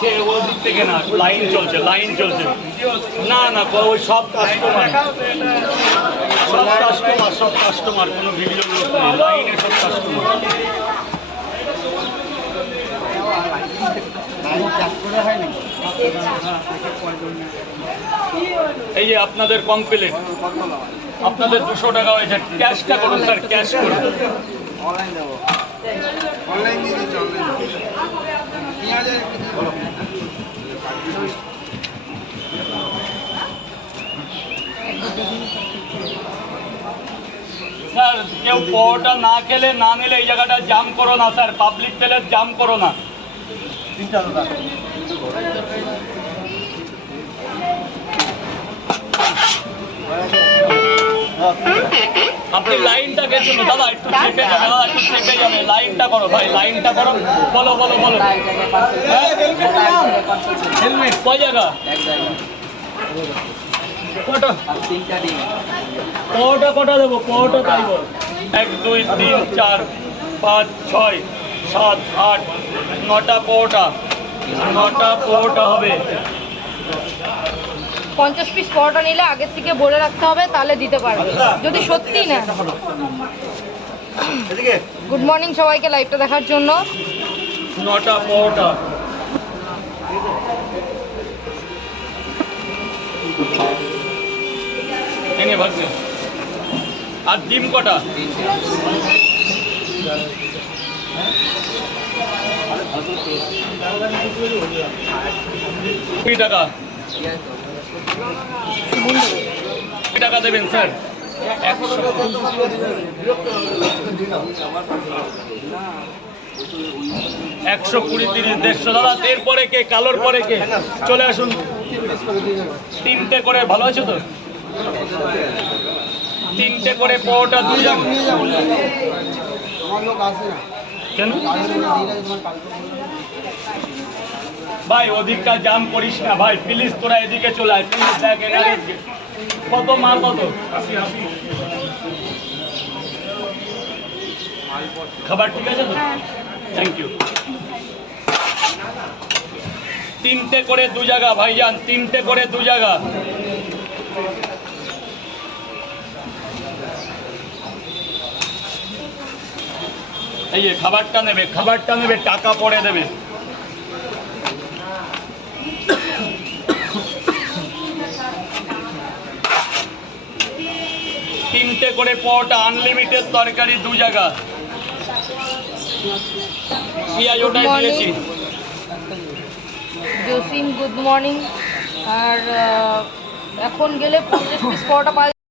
সে ওই দিক থেকে না, লাইন চলছে লাইন চলছে। না না ওই সব কাস্টমার সব কাস্টমার সব কাস্টমার কোনো ভিডিও লাইনে সব কাস্টমার এই যে আপনাদের কমপ্লেন আপনাদের দুশো টাকা হয়েছে ক্যাশটা করুন স্যার ক্যাশ করুন। অনলাইন দেবো। অনলাইন দিয়ে দিচ্ছি অনলাইন স্যার, কেউ পরোটা না খেলে, না নিলে এই জায়গাটা জাম করো না, স্যার। পাবলিক প্লেস জাম করো না। আপনি লাইনটা গেছিল দাদা, একটু চেপে যাবে দাদা, একটু চেপে যাবে লাইনটা করো, ভাই, লাইনটা করো। বলো বলো বলো। হ্যাঁ? কয় জায়গা? কটা? পরোটা কটা দেবো? পরোটা তাই বল? এক দুই তিন চার পাঁচ ছয় সাত আট নটা পরোটা। নটা পরোটা হবে। পঞ্চাশ পিস পরোটা নিলে আগের থেকে বলে রাখতে হবে তাহলে দিতে পারবে। যদি সত্যি না। এদিকে। গুড মর্নিং সবাইকে লাইভটা দেখার জন্য। নটা পরোটা। এনে ভাগবে আর ডিম কটা? কুড়ি টাকা। কুড়ি টাকা দেবেন, স্যার? একশো কুড়ি তিরিশ, দেড়শো। দাদা, এরপরে কে? কালোর পরে কে? চলে আসুন। তিনটে করে ভালো আছে তো? তিনটে করে পরোটা দু জায়গা আমার লোক আসে না। কেন? ভাই ওদিকটা জাম করিস না ভাই। প্লিজ তোরা এদিকে চলে আয় প্লিজ দেখ কত মাল কত? খাবার ঠিক আছে তো? থ্যাংক ইউ তিনটে করে দু জায়গা ভাইজান তিনটে করে দু জায়গা। এই যে খাবারটা নেবে খাবারটা নেবে টাকা পরে দেবে। তিনটে করে পরোটা আনলিমিটেড তরকারি দু জায়গা। পেঁয়াজ ওটাই দিয়েছি। জসিম গুড মর্নিং আর এখন গেলে পঞ্চাশ পিস পরোটা পাওয়া